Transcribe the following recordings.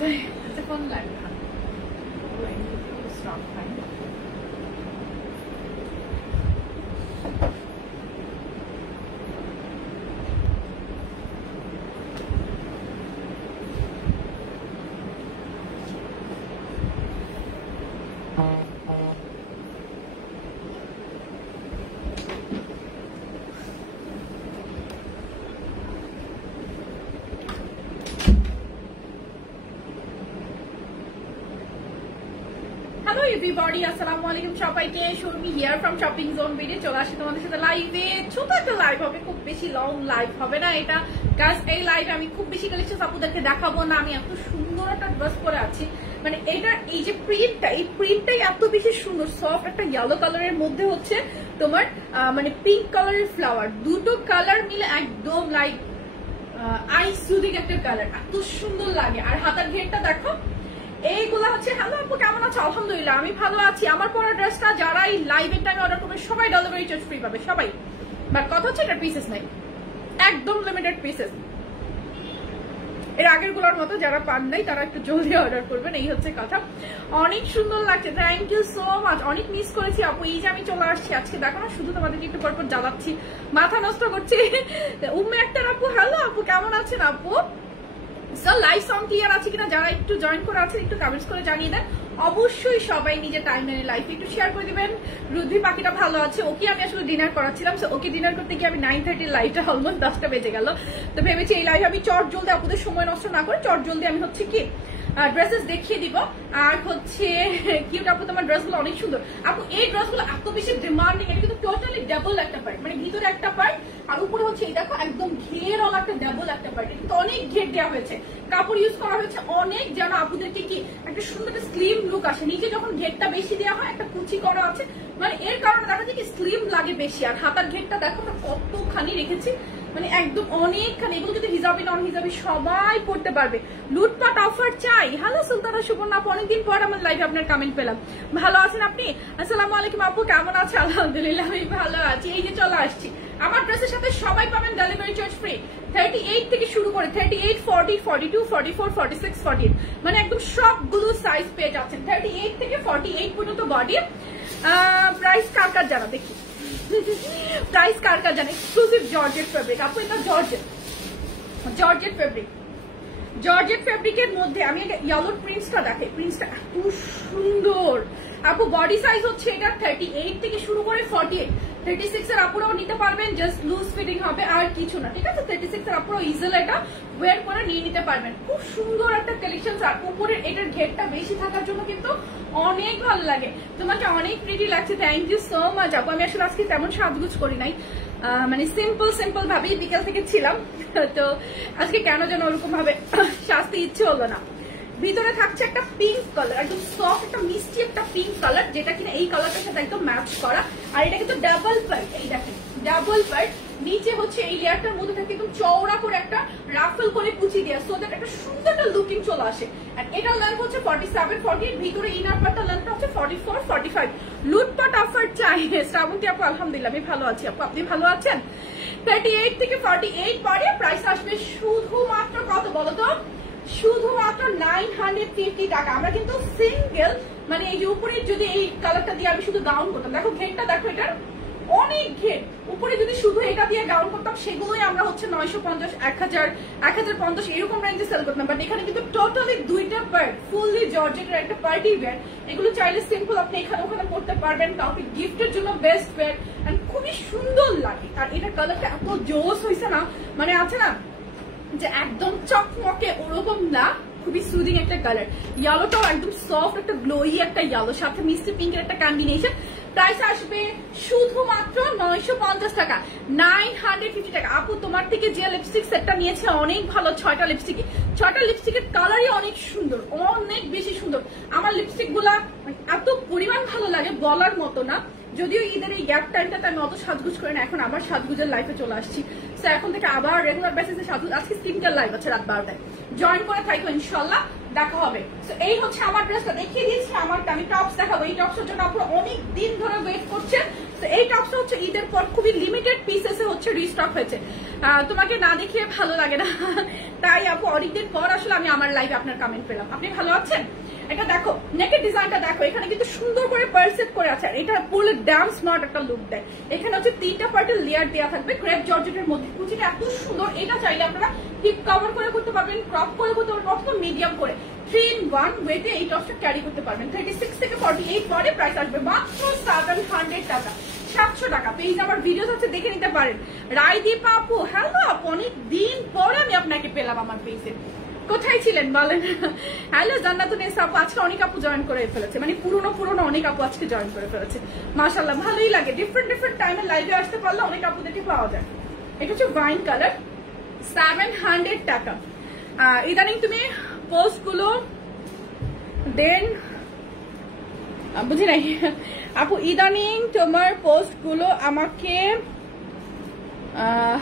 It's a fun life. Stop time. Everybody, Assalamualaikum সবাইকে Shurmi here from shopping zone video চলে আসি তোমাদের সাথে লাইভে। ছোট একটা লাইভ হবে, খুব বেশি লং লাইভ হবে না এটা। গাইস এই লাইভে আমি খুব বেশি কালেকশন আপুদেরকে দেখাবো না। আমি এত সুন্দর একটা ড্রেস পরে আছি, মানে এটা এই যে প্রিন্টটা, এই প্রিন্টটাই এত বেশি সুন্দর। সফট একটা ইয়েলো কালারের মধ্যে হচ্ছে তোমার মানে পিঙ্ক কালারের ফ্লাওয়ার, দুটো কালার মিলে একদম লাইক আই সুদিং একটা কালার, এত সুন্দর লাগে। আর হাতার ঘেরটা দেখো, এইগুলো হচ্ছে। হ্যালো আপু, কেমন আছো? আলহামদুলিল্লাহ আমি ভালো আছি। আমার পরা ড্রেসটা যারা এই লাইভের টাইমে অর্ডার করবে সবাই ডেলিভারি চার্জ ফ্রি পাবে, সবাই। বাট কথা হচ্ছে এটা পিসেস নাই, একদম লিমিটেড পিসেস। এর আগের গুলোর মতো যারা পান নাই তারা একটু জলদি অর্ডার করবেন, এই হচ্ছে কথা। অনেক সুন্দর লাগছে, থ্যাংক ইউ সো মাচ। অনেক মিস করেছি আপু, এই যে আমি চলে আসছি আজকে, দেখো না শুধু তোমাদেরকে একটু পরপর জ্বালাচ্ছি, মাথা নষ্ট করছি। উম্মে একটা আপু, হ্যালো আপু, কেমন আছেন আপু? লাইভ সাউন্ড ক্লিয়ার আছে কিনা যারা একটু জয়েন করে আছেন একটু কমেন্টস করে জানিয়ে দেন। অবশ্যই সবাই নিজের টাইম এনে লাইভ একটু শেয়ার করে দিবেন। রুদ্রি পাখিটা ভালো আছে, ওকে আমি আসলে ডিনার করাচ্ছিলাম, ওকে ডিনার করতে গিয়ে আমি 9:30 লাইভটা অলমোস্ট 10টা বেজে গেল। তো ভেবেছি এই লাইভ আমি চট জলদি আপনাদের সময় নষ্ট না করে চট জলদি আমি হচ্ছে কি ড্রেসেস দেখিয়ে দিব। আর হচ্ছে কিউট আপু, তোমার ড্রেসগুলো অনেক সুন্দর আপু। এই ড্রেসগুলো এত বেশি ডিমান্ডিং, এটা কিন্তু টোটালি ডাবল একটা পার্ট, মানে ভিতরে একটা পার্ট আর উপরে হচ্ছে এই দেখো একদম ঘের ওলা একটা ডাবল একটা পার্ট। কিন্তু অনেক ঘের দেওয়া হয়েছে, কাপড় ইউজ করা হয়েছে অনেক, যেন আপুদেরকে কি একটা সুন্দর একটা স্লিম লুক আসে। নিচে যখন ঘেরটা বেশি দেওয়া হয় একটা কুচি করা আছে, মানে এর কারণে দেখা যায় কি স্লিম লাগে বেশি। আর হাতার ঘেরটা দেখো না কতখানি রেখেছি, মানে একদম অনেকখানি। এগুলো যদি হিজাবি নন হিজাবি সবাই পড়তে পারবে। লুটপাট অফার চাই। হ্যালো সুলতানা সুবর্ণা আপু, অনেকদিন পর আমার লাইভে আপনার কমেন্ট পেলাম, ভালো আছেন আপনি? আসসালামু আলাইকুম আপু, কেমন আছে? আলহামদুলিল্লাহ আমি ভালো আছি। এই যে চলে আসছি, আমার ড্রেসের সাথে সবাই পাবেন ডেলিভারি চার্জ ফ্রি। 38 থেকে শুরু করে 38, 40, 42, 44, 46, 48, মানে একদম সবগুলো সাইজ পেয়ে যাচ্ছেন। 38 থেকে 48 পর্যন্ত বডি। প্রাইস কার কার জানা দেখি, প্রাইস কার কার জানা? এক্সক্লুসিভ জর্জেট ফেব্রিক আপু, এটা জর্জেট ফেব্রিক। জর্জেট ফেব্রিকের মধ্যে আমি ইয়েলো প্রিন্টসটা দেখাই, প্রিন্টসটা এত সুন্দর আপু। বডি সাইজ হচ্ছে এটা 38 থেকে শুরু করে 48, 36 এর আপুরাও নিতে পারবেন, জাস্ট লুজ ফিটিং হবে আর কিছু না, ঠিক আছে? 36 এর আপুরাও ইজিলি এটা ওয়্যার করে নিয়ে নিতে পারবেন। খুব সুন্দর একটা কালেকশন। আর উপরের এটার ঘেরটা বেশি থাকার জন্য কিন্তু অনেক ভালো লাগে। তোমাকে অনেক প্রিটি লাগছে, থ্যাংক ইউ সো মাচ আপু। আমি আসলে আজকে তেমন সাজগুজ করি নাই, মানে সিম্পল ভাবেই বিকেল থেকে ছিলাম, তো আজকে কেন যেন ওরকম ভাবে সাজতে ইচ্ছে হলো না। ভিতরে থাকছে একটা পিঙ্ক কালার, একদম সফট একটা মিষ্টি একটা পিঙ্ক কালার, যেটা কিনা এই কালারটার সাথে একদম ম্যাচ করা। আর এটা কিন্তু ডাবল পার্ট, এই দেখেন ডাবল পার্ট। নিচে হচ্ছে এই লেয়ারটার মধ্যে থাকে একদম চওড়া করে একটা রাফেল করে কুচি দেওয়া, সো দ্যাট একটা সুন্দর একটা লুকিং চলে আসে। আর এটার লেন্থ হচ্ছে 47, 48, ভিতরে ইনার পার্টটার লেন্থটা হচ্ছে 44, 45। লুটপাট অফার চাই। শ্রাবন্তী আপু আলহামদুলিল্লাহ আমি ভালো আছি আপু, আপনি ভালো আছেন? 38 থেকে 48 পরে প্রাইস আসবে শুধুমাত্র কত বলো তো? শুধুমাত্র 950 টাকা। আমরা কিন্তু সিঙ্গেল, মানে এই যে উপরে যদি এই কালারটা দিয়ে আমি শুধু গাউন করতাম, দেখো ঘেরটা দেখো, এটার অনেক ঘের। উপরে যদি শুধু এটা দিয়ে গাউন করতাম সেগুলোই আমরা হচ্ছে 950, 1000, 1050 এরকম রেঞ্জে সেল করতাম। বাট এখানে কিন্তু টোটালি দুইটা পার্ট, ফুললি জর্জেটের একটা পার্টি ওয়্যার। এগুলো চাইলে সিম্পল আপনি এখানে ওখানে করতে পারবেন, কাউকে গিফটের জন্য বেস্ট ওয়্যার, এন্ড খুবই সুন্দর লাগে। আর এটা কালারটা এত জোস হয়েছে না, মানে আছে না যে একদম চকমকে ওরকম না, খুবই সুদিং একটা কালার। ইয়েলোটাও একদম সফট একটা গ্লোই একটা ইয়েলো, সাথে মিষ্টি পিঙ্কের একটা কম্বিনেশন। প্রাইস আসবে শুধুমাত্র 950 টাকা, 950 টাকা। আপু তোমার থেকে যে লিপস্টিক সেটটা নিয়েছে অনেক ভালো, 6টা লিপস্টিকের কালারই অনেক সুন্দর, অনেক বেশি সুন্দর। আমার লিপস্টিক গুলা এত পরিমাণ ভালো লাগে বলার মতো না। যদিও ঈদের এই গ্যাপ টাইমটাতে আমি অত সাজগুজ করি না, এখন আবার সাজগুজের লাইফে চলে আসছি। তো এখন থেকে আবার রেগুলার বেসিসে সাজগুজ। আজকে স্কিন কেয়ার লাইভ আছে রাত 12টায়, জয়েন করে থাকো ইনশাল্লাহ। দেখা হবে। তো এই হচ্ছে আমার ড্রেসটা, দেখিয়ে দিয়েছি আমারটা। আমি টপস দেখাবো, এই টপসের জন্য আপনারা অনেক দিন ধরে ওয়েট করছেন। তো এই টপসটা হচ্ছে ঈদের পর খুবই লিমিটেড পিসেসে হচ্ছে রিস্টক হয়েছে। তোমাকে না দেখিয়ে ভালো লাগে না, তাই আপু অনেকদিন পর আসলে আমি আমার লাইভে আপনার কমেন্ট পেলাম। আপনি ভালো আছেন? এটা দেখো, নেকের ডিজাইনটা দেখো, এখানে কিন্তু সুন্দর করে পার্সেট করে আছে। আর এটা পুরো ড্যাম স্মার্ট একটা লুক দেয়। এখানে হচ্ছে 3টা পার্টের লেয়ার দেওয়া থাকবে ক্রেপ জর্জেটের মধ্যে। কুচিটা এত সুন্দর, এটা চাইলে আপনারা হিপ কভার করে করতে পারবেন, ক্রপ করে করতে পারবেন, অথবা মিডিয়াম করে 3-in-1 ওয়েতে এই টপসটা ক্যারি করতে পারবেন। 36 থেকে 48 পরে প্রাইস আসবে মাত্র 700 টাকা, 700 টাকা। পেজ আমার ভিডিও আছে, দেখে নিতে পারেন। রায়দীপ আপু, হ্যালো আপু, অনেক দিন পরে আমি আপনাকে পেলাম আমার পেজে। কোথায় ছিলেন বলেন? হ্যালো জান্নাতুন্নেসা আপু, আজকে অনেক আপু জয়েন করে ফেলেছে, মানে পুরনো অনেক আপু আজকে জয়েন করে ফেলেছে। মাশাআল্লাহ, ভালোই লাগে। ডিফারেন্ট টাইমে লাইভে আসতে পারলে অনেক আপুদেরকে পাওয়া যায়। এটা হচ্ছে ওয়াইন কালার, 700 টাকা। ইদানিং তুমি পোস্ট গুলো দেন, বুঝি নাই আপু, ইদানিং তোমার পোস্ট গুলো আমাকে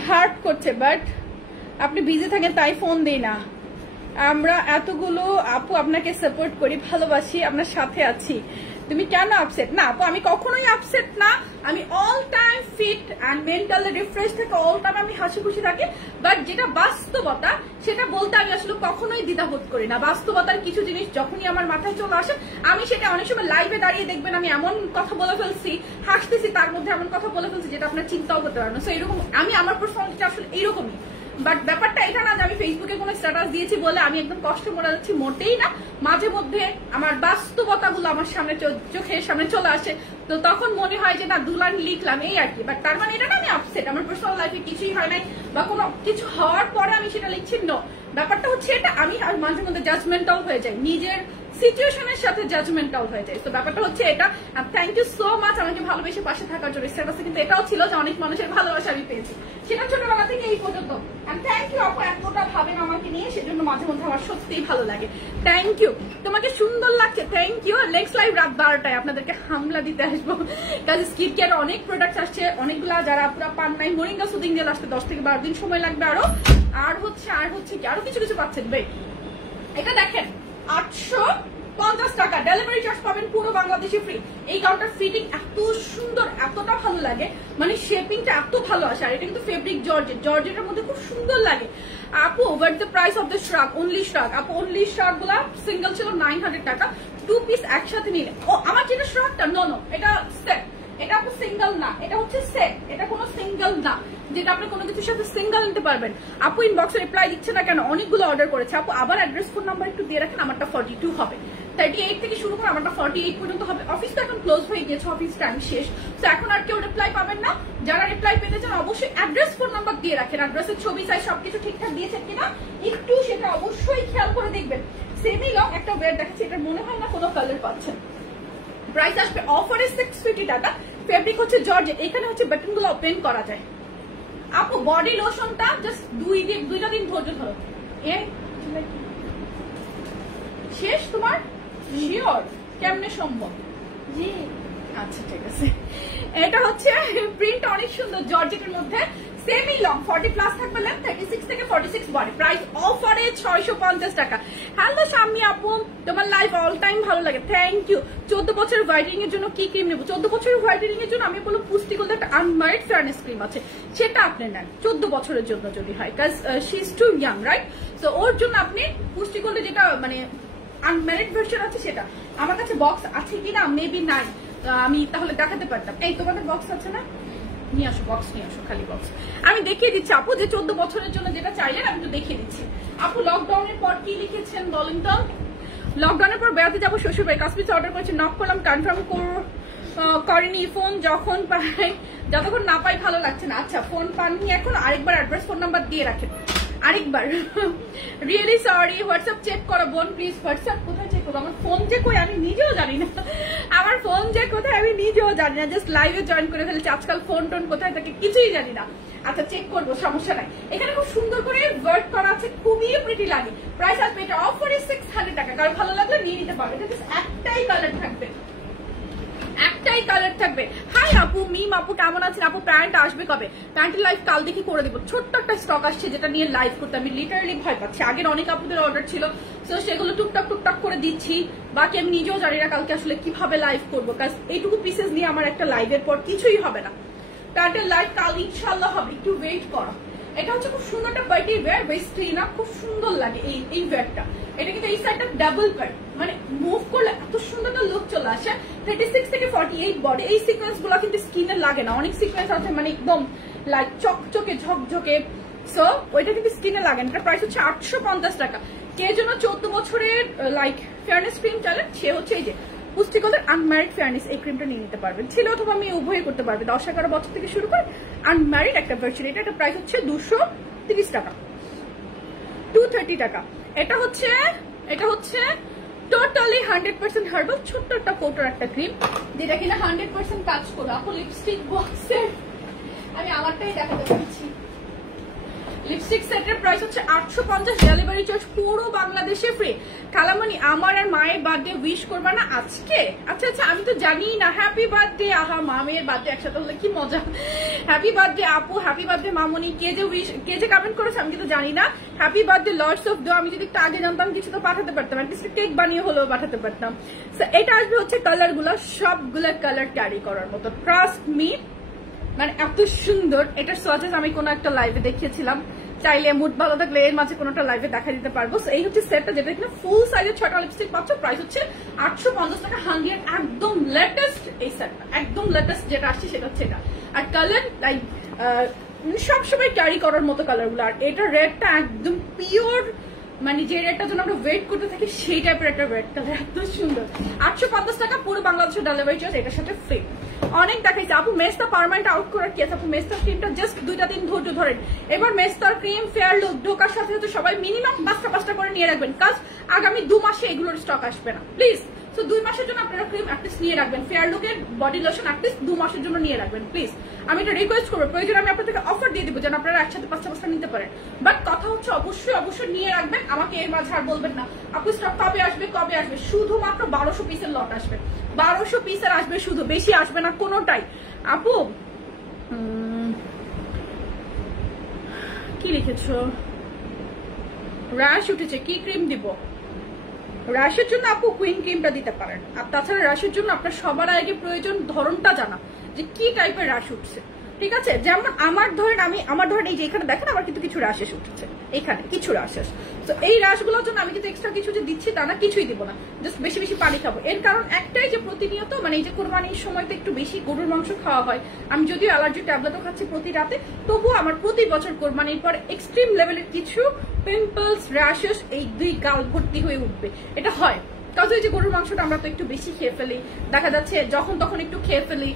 হার্ট করছে, বাট আপনি বিজি থাকেন তাই ফোন দেই না। আমরা এতগুলো আপু আপনাকে সাপোর্ট করি, ভালোবাসি, আপনার সাথে আছি। তুমি কেন আপসেট? না আপু, আমি কখনোই আপসেট না। আমি all time fit and mentally refresh থাকি, অল টাইম আমি হাসি খুশি থাকি। বাট যেটা বাস্তবতা সেটা বলতে আমি আসলে কখনোই দ্বিধাবোধ করি না। বাস্তবতার কিছু জিনিস যখনই আমার মাথায় চলে আসে, আমি সেটা অনেক সময় লাইভে দাঁড়িয়ে দেখবেন আমি এমন কথা বলে ফেলছি, হাসতেছি, তার মধ্যে এমন কথা বলে ফেলছি যেটা আপনার চিন্তাও করতে পারেন না। সো এরকম আমি, আমার পার্সোনালিটি আসলে এইরকমই। বাট ব্যাপারটা এটা না যে আমি ফেসবুকে কোনো স্ট্যাটাস দিয়েছি বলে আমি একদম কষ্ট মনে যাচ্ছি, মোটেই না। মাঝে মধ্যে আমার বাস্তবতাগুলো আমার সামনে, চোখের সামনে চলে আসে, তো তখন মনে হয় যে না, 2 লাইন লিখলাম, এই আর কি। বাট তার মানে এটা না আমি আপসেট, আমার পার্সোনাল লাইফে কিছুই হয় নাই, বা কোনো কিছু হওয়ার পরে আমি সেটা লিখছি। নো, ব্যাপারটা হচ্ছে এটা, আমি মাঝে মধ্যে জাজমেন্টাল হয়ে যাই, নিজের সিচুয়েশনের সাথে জাজমেন্টাল হয়ে যায়। তো ব্যাপারটা হচ্ছে এটা। থ্যাংক ইউ সো মাচ আমাকে ভালোবেসে পাশে থাকার জন্য। স্ট্যাটাসে কিন্তু এটাও ছিল যে অনেক মানুষের ভালোবাসা আমি পেয়েছি, সেটা ছোটবেলা থেকে এই পর্যন্ত। থ্যাংক ইউ আপু, এতটা ভাবেন আমাকে নিয়ে, সেজন্য মাঝে মধ্যে আমার সত্যিই ভালো লাগে। থ্যাংক ইউ, তোমাকে সুন্দর লাগছে, থ্যাংক ইউ। নেক্সট লাইভ রাত 12টায় আপনাদেরকে হামলা দিতে আসবো, কাজে স্কিন কেয়ার অনেক প্রোডাক্ট আসছে, অনেকগুলা যারা আপনারা পান নাই। মোরিঙ্গা সুদিং জেল আসতে 10 থেকে 12 দিন সময় লাগবে আরো। আর হচ্ছে কি আরো কিছু পাচ্ছেন ভাই। এটা দেখেন, 850 টাকা ডেলিভারি চার্জ পাবেন, পুরো বাংলাদেশে ফ্রি। এই গাউনটার ফিটিং এত সুন্দর, এতটা ভালো লাগে, মানে শেপিংটা এত ভালো আসে। আর এটা কিন্তু ফেব্রিক জর্জেটের মধ্যে খুব সুন্দর লাগে। আপু, but the price of the শ্রাগ, only শ্রাগ। আপু, অনলি শ্রাগ গুলা সিঙ্গেল ছিল 900 টাকা, 2 পিস একসাথে নিলে। ও আমার যেটা শ্রাগটা, নো, এটা সেট, এটা আপু সিঙ্গেল না, এটা হচ্ছে সেট, এটা কোনো সিঙ্গেল না, যেটা আপনি কোনো কিছুর সাথে সিঙ্গেল নিতে পারবেন। আপু ইনবক্সে রিপ্লাই দিচ্ছে না কেন? অনেকগুলো অর্ডার করেছে আপু, আবার অ্যাড্রেস, ফোন নাম্বার একটু দিয়ে রাখেন। আমারটা 42 হবে, 38 থেকে শুরু করে আমারটা 48 পর্যন্ত হবে। অফিস তো এখন ক্লোজ হয়ে গিয়েছে, অফিস টাইম শেষ, তো এখন আর কেউ রিপ্লাই পাবেন না। যারা রিপ্লাই পেতে চান অবশ্যই অ্যাড্রেস, ফোন নাম্বার দিয়ে রাখেন। অ্যাড্রেসের ছবি, সাইজ সবকিছু ঠিকঠাক দিয়েছেন কিনা একটু সেটা অবশ্যই খেয়াল করে দেখবেন। সেমি লং একটা ওয়্যার দেখাচ্ছি, এটা মনে হয় না কোনো কালার পাচ্ছেন। প্রাইস আসবে অফারে 650 টাকা। ফেব্রিক হচ্ছে জর্জেট, এখানে হচ্ছে বাটন গুলো ওপেন করা যায়। আপু, বডি লোশনটা জাস্ট 2টা দিন ধৈর্য ধরো, শেষ তোমার। শিওর? কেমনে সম্ভব? জি, আচ্ছা ঠিক আছে। এটা হচ্ছে প্রিন্ট অনেক সুন্দর, জর্জেটের মধ্যে, সেমি লং, 40 প্লাস থাকবে, লেন্থ 36 থেকে 46 বডি। প্রাইস অফারে 650 টাকা। হ্যালো শাম্মী আপু, তোমার লাইভ অল টাইম ভালো লাগে, থ্যাংক ইউ। 14 বছরের হোয়াইটেনিং এর জন্য কি ক্রিম নেবো? 14 বছরের হোয়াইটেনিং এর জন্য আমি বলবো পুষ্টিকল একটা আনমারিড ফেয়ারনেস ক্রিম আছে, সেটা আপনি নেন 14 বছরের জন্য যদি হয়, কাজ she is too young, right? তো ওর জন্য আপনি পুষ্টিকলে যেটা মানে আনম্যারিড ভার্সন আছে সেটা। আমার কাছে বক্স আছে কিনা মেবি নাই, আমি তাহলে দেখাতে পারতাম। এই তোমাদের বক্স আছে না? নিয়ে আসো, বক্স নিয়ে আসো, খালি বক্স। আমি দেখিয়ে দিচ্ছি আপু, যে 14 বছরের জন্য যেটা চাইলেন আমি তো দেখিয়ে দিচ্ছি। আপু, লকডাউনের পর কি লিখেছেন বলেন তো? লকডাউনের পর বেড়াতে যাবো শ্বশুর বাড়ি, কাশ্মীর অর্ডার করেছি, নক করলাম, কনফার্ম করেনি। ফোন যখন পাই, যতক্ষণ না পাই ভালো লাগছে না। আচ্ছা, ফোন পাননি এখন, আরেকবার অ্যাড্রেস, ফোন নাম্বার দিয়ে রাখেন আরেকবার। রিয়েলি সরি, হোয়াটসঅ্যাপ চেক করো বোন প্লিজ। হোয়াটসঅ্যাপ কোথায় চেক করবো? আমার ফোন যে কই আমি নিজেও জানি না, আমার ফোন যে কোথায় আমি নিজেও জানি না, জাস্ট লাইভে জয়েন করে ফেলেছি। আজকাল ফোন টোন কোথায় থাকে কিছুই জানি না। আচ্ছা, চেক করবো, সমস্যা নাই। এখানে খুব সুন্দর করে ওয়ার্ক করা আছে, খুবই প্রিটি লাগে। প্রাইস আসবে এটা অফারে 600 টাকা। কারণ ভালো লাগলে নিয়ে নিতে পারবে। এটা একটাই কালার থাকবে, একটাই কালার থাকবে। হাই আপু, মিম আপু কেমন আছেন? আপু প্যান্ট আসবে কবে? প্যান্টের লাইভ কাল দেখি করে দিব। ছোট্ট একটা স্টক আসছে যেটা নিয়ে লাইভ করতে আমি লিটারালি ভয় পাচ্ছি। আগের অনেক আপুদের অর্ডার ছিল, তো সেগুলো টুকটাক করে দিচ্ছি। বাকি আমি নিজেও জানি না কালকে আসলে কিভাবে লাইভ করবো, কারণ এইটুকু পিসেস নিয়ে আমার একটা লাইভের পর কিছুই হবে না। প্যান্টের লাইভ কাল ইনশাল্লাহ হবে, একটু ওয়েট করো। এটা হচ্ছে খুব সুন্দর একটা পার্টি ওয়্যার, বেস্টলি না, খুব সুন্দর লাগে এই ওয়্যারটা। এটা কিন্তু এই সাইডটা ডাবল প্যান্ট, মানে মুভ করলে এত সুন্দর একটা লুক চলে আসে। 36 থেকে 48 বডি। এই সিকোয়েন্স গুলো কিন্তু স্কিনে লাগে না, অনেক সিকোয়েন্স আছে মানে একদম লাইক চকচকে ঝকঝকে, সো ওইটা কিন্তু স্কিনে লাগে না। এটা প্রাইস হচ্ছে 850 টাকা। কে জন্য 14 বছরের লাইক ফেয়ারনেস ক্রিম চলে, সে হচ্ছে এই যে পুষ্টিকলের আনম্যারিড ফেয়ারনেস এই ক্রিমটা নিয়ে নিতে পারবেন। ছেলে অথবা মেয়ে উভয় করতে পারবে। 10-11 বছর থেকে শুরু করে আনম্যারিড একটা ভার্সন। এটা প্রাইস হচ্ছে 230 টাকা, 230 টাকা। এটা হচ্ছে টোটালি 100% হার্বাল ছোট্ট একটা কোটার একটা ক্রিম, যেটা কিনা 100% কাজ করবে। আপু লিপস্টিক বক্সের আমি আমারটাই দেখাতে পারছি। লিপস্টিক সেটের প্রাইস হচ্ছে 850, ডেলিভারি চার্জ পুরো বাংলাদেশে ফ্রি। কালামণি আমার আর মায়ের বার্থডে উইশ করবা না আজকে? আচ্ছা আমি তো জানি না। Happy birthday. আহা, মামের বার্থডে একসাথে হলে কি মজা। হ্যাপি বার্থডে আপু, হ্যাপি বার্থডে মামনি। কে যে কমেন্ট করেছে আমি কিন্তু জানি না। Happy birthday lords of doe. আমি যদি একটু আগে জানতাম কিছু তো পাঠাতে পারতাম, অ্যাটলিস্ট কেক বানিয়ে হলেও পাঠাতে পারতাম। এটা আসবে হচ্ছে কালার গুলা, সবগুলা কালার ক্যারি করার মতো, ট্রাস্ট মি, মানে এত সুন্দর। এটার সোয়াচেস আমি কোনো একটা লাইভে দেখিয়েছিলাম, চাইলে মুড ভালো থাকলে এর মাঝে কোনোটা লাইভে দেখা দিতে পারবো। এই হচ্ছে সেটটা, যেটা কিনা ফুল সাইজের 6টা লিপস্টিক পাচ্ছ। প্রাইস হচ্ছে 850 টাকা। হাঙ্গিয়ার একদম লেটেস্ট এই সেটটা, একদম লেটেস্ট যেটা আসছে সেটা হচ্ছে এটা। আর কালার লাইক সবসময় ক্যারি করার মতো কালার গুলো। আর এটা রেডটা একদম পিওর, মানে যে রেডটার জন্য আমরা ওয়েট করতে থাকি সেই টাইপের একটা রেড কালার, এত সুন্দর। 850 টাকা, পুরো বাংলাদেশের ডেলিভারি চার্জ এটার সাথে ফ্রি। অনেক দেখাইছে আপু মেস্তা পার্মানেন্ট আউট করার কি আছে? আপু মেস্তার ক্রিমটা জাস্ট 2টা দিন ধৈর্য ধরেন। এবার মেস্তার ক্রিম ফেয়ার লুক ঢোকার সাথে সাথে সবাই মিনিমাম 5টা করে নিয়ে রাখবেন, কাজ আগামী 2 মাসে এগুলোর স্টক আসবে না প্লিজ। তো 2 মাসের জন্য আপনারা ক্রিম অ্যাটলিস্ট নিয়ে রাখবেন, ফেয়ার লুকের বডি লোশন অ্যাটলিস্ট 2 মাসের জন্য নিয়ে রাখবেন প্লিজ। আমি এটা রিকোয়েস্ট করবো, প্রয়োজন আমি আপনাদেরকে অফার দিয়ে দিব যেন আপনারা একসাথে 5টা নিতে পারেন। বাট কথা হচ্ছে অবশ্যই নিয়ে রাখবেন। আমাকে এর মাঝে আর বলবেন না আপু স্টক কবে আসবে। শুধুমাত্র 1200 পিসের লট আসবে, 1200 পিসের আসবে শুধু, বেশি আসবে না কোনোটাই। আপু কি লিখেছো? র্যাশ উঠেছে, কি ক্রিম দিব? র্যাশের জন্য আপু কুইন ক্রিমটা দিতে পারেন। আর তাছাড়া র্যাশের জন্য আপনার সবার আগে প্রয়োজন ধরনটা জানা, যে কি টাইপের র্যাশ উঠছে, ঠিক আছে? যেমন আমার ধরেন এই যে এখানে দেখেন আমার কিন্তু কিছু র্যাশেস উঠছে, এখানে কিছু র্যাশেস। তো এই র্যাশগুলোর জন্য আমি কিন্তু এক্সট্রা কিছু যে দিচ্ছি তা না, কিছুই দিব না, জাস্ট বেশি পানি খাবো। এর কারণ একটাই যে প্রতিনিয়ত মানে এই যে কোরবানির সময় তো একটু বেশি গরুর মাংস খাওয়া হয়। আমি যদিও অ্যালার্জি ট্যাবলেটও খাচ্ছি প্রতি রাতে, তবুও আমার প্রতি বছর কোরবানির পর এক্সট্রিম লেভেলের কিছু পিম্পলস, র্যাশেস এই 2 গাল ভর্তি হয়ে উঠবে। এটা হয় কারণ এই যে গরুর মাংসটা আমরা তো একটু বেশি খেয়ে ফেলি, দেখা যাচ্ছে যখন তখন একটু খেয়ে ফেলি,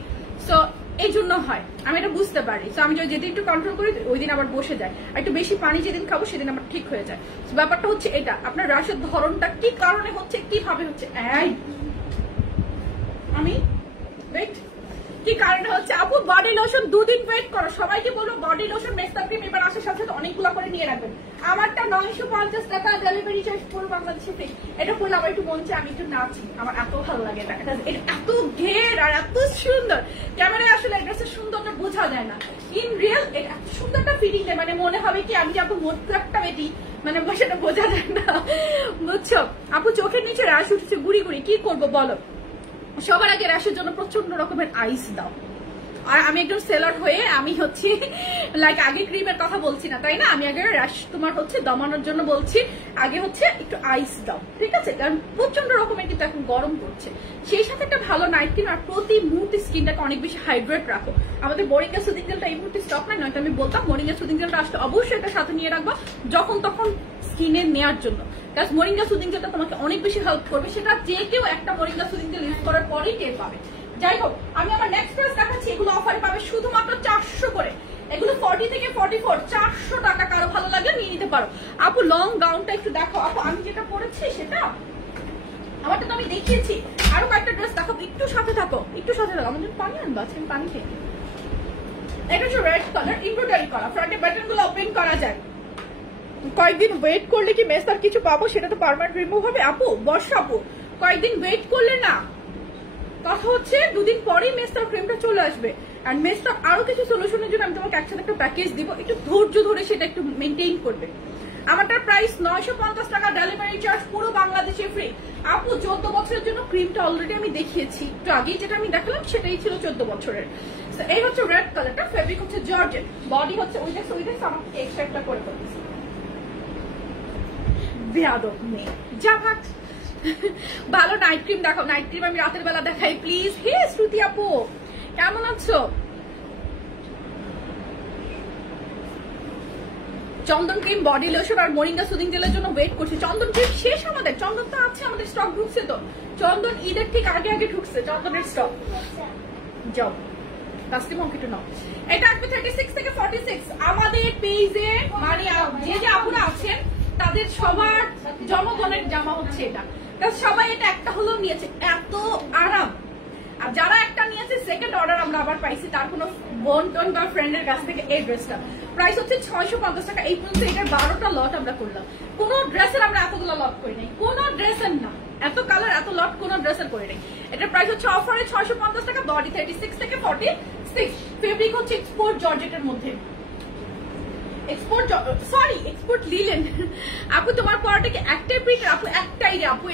সো এই জন্য হয়। আমি এটা বুঝতে পারি। তো আমি যেদিন একটু কন্ট্রোল করি ওই দিন আবার বসে যায়, আর একটু বেশি পানি যেদিন খাবো সেদিন আমার ঠিক হয়ে যায়। ব্যাপারটা হচ্ছে এটা, আপনার র্যাশের ধরনটা কি কারণে হচ্ছে, কিভাবে হচ্ছে, আমি ওয়েট কি কারণে হচ্ছে। আপু বডি লোশন 2 দিন ওয়েট করো, সবাইকে বলবো বডি লোশন মেস্তা ক্রিম এবার আসার সাথে সাথে অনেকগুলো করে নিয়ে রাখবেন। আমারটা 950 টাকা, ডেলিভারি চার্জ পুরো বাংলাদেশে ফ্রি। এটা করলে আমার একটু মন চায় আমি একটু নাচি, আমার এত ভালো লাগে এটা। এটা এত ঘের আর এত সুন্দর, ক্যামেরায় আসলে ড্রেসের সুন্দরটা বোঝা যায় না, ইন রিয়েল এটা এত সুন্দরটা ফিটিং দেয়, মানে মনে হবে কি আমি যাবো মোটকু একটা বেটি, মানে সেটা বোঝা যায় না, বুঝছো? আপু চোখের নিচে র্যাশ উঠছে গুড়ি কি করবো বলো? সবার আগে র্যাশের জন্য প্রচন্ড রকমের আইস দাও। আর আমি একদম সেলার হয়ে আমি হচ্ছে লাইক আগে ক্রিমের কথা বলছি না, তাই না? আমি আগে র্যাশ তোমার হচ্ছে দমানোর জন্য বলছি, আগে হচ্ছে একটু আইস দাও, ঠিক আছে? কারণ প্রচন্ড রকমের কিন্তু এখন গরম পড়ছে, সেই সাথে একটা ভালো নাইট ক্রিম আর প্রতি মুহূর্তে স্কিনটাকে অনেক বেশি হাইড্রেট রাখো। আমাদের মোরিঙ্গা সুদিং জেলটা এই মুহূর্তে স্টক নাই, নয়তো আমি বলতাম মোরিঙ্গা সুদিং জেলটা আসলে অবশ্যই এটা সাথে নিয়ে রাখবো যখন তখন স্কিনে নেওয়ার জন্য, কারণ মোরিঙ্গা সুদিং জেলটা তোমাকে অনেক বেশি হেল্প করবে। সেটা যে কেউ একটা মোরিঙ্গা সুদিং জেল ইউজ করার পরেই টের পাবে। যাই হোক, আমি আমার নেক্সট ড্রেস দেখাচ্ছি, এগুলো অফারে পাবে শুধুমাত্র 400 করে। এগুলো 40 থেকে 44, 400 টাকা। কারো ভালো লাগলে নিয়ে নিতে পারো। আপু লং গাউনটা একটু দেখো। আপু আমি যেটা পরেছি সেটা আমারটা তো আমি দেখিয়েছি, আরো কয়েকটা ড্রেস দেখো, একটু সাথে থাকো। আমার জন্য পানি আনবা, আমি পানি খেয়ে। এটা হচ্ছে রেড কালার, এমব্রয়ডারি করা, ফ্রন্টে বাটন গুলো ওপেন করা যায়। কয়েকদিন ওয়েট করলে কি মেস্তার কিছু পাবো? সেটা তো পার্মানেন্ট রিমুভ হবে। আপু বর্ষা আপু কয়েকদিন ওয়েট করলে না কথা হচ্ছে দুদিন পরেই মেস্টার ক্রিমটা চলে আসবে। আর মেস্টার আরো কিছু সলিউশনের জন্য আমি তোমাকে একসাথে একটা প্যাকেজ দিব, একটু ধৈর্য ধরে সেটা একটু মেনটেন করবে। আমারটার প্রাইস 950 টাকা, ডেলিভারি চার্জ পুরো বাংলাদেশে ফ্রি। আপু 14 বছরের জন্য ক্রিমটা অলরেডি আমি দেখিয়েছি একটু আগে, যেটা আমি দেখালাম সেটাই ছিল 14 বছরের। এই হচ্ছে রেড কালারটা, ফেব্রিক হচ্ছে জর্জেট, বডি হচ্ছে ওইটা আমাকে এক্সট্রা একটা করে দিচ্ছি। বেয়াদব মেয়ে, যা ভাগ। ভালো নাইট ক্রিম দেখো, নাইট ক্রিম আমি রাতের বেলা দেখাই প্লিজ। হে শ্রুতি আপু কেমন আছো? চন্দন ক্রিম, বডি লোশন আর মোরিঙ্গা সুদিং জেলের জন্য ওয়েট করছি। চন্দন ক্রিম শেষ আমাদের, চন্দন তো আছে আমাদের, স্টক ঢুকছে তো, চন্দন ঈদের ঠিক আগে ঢুকছে চন্দনের স্টক। যাও কাস্টমার একটু নাও। এটা আসবে 36 থেকে 46 আমাদের পেজে, মানে যে আপুরা আছেন তাদের সবার জনগণের জামা হচ্ছে এটা। সবাই এটা একটা হলেও নিয়েছে, এত আরাম। আর যারা একটা নিয়েছে সেকেন্ড অর্ডার আমরা আবার পাইছি তার কোনো বোন টোন বা ফ্রেন্ডের কাছ থেকে। এই ড্রেসটা প্রাইস হচ্ছে 650 টাকা। এই পর্যন্ত এটার 12টা লট আমরা করলাম, কোন ড্রেসের আমরা এতগুলো লট করি নাই, কোন ড্রেসের না, এত কালার এত লট কোন ড্রেসের করি নাই। এটার প্রাইস হচ্ছে অফারে 650 টাকা, বডি 36 থেকে 46, ফেব্রিক হচ্ছে এক্সপোর্ট জর্জেটের মধ্যে, এক্সপোর্ট লিলেন। আপু তোমার পরাটা কি একটাই প্রিন্ট? আপু একটাই রে আপু,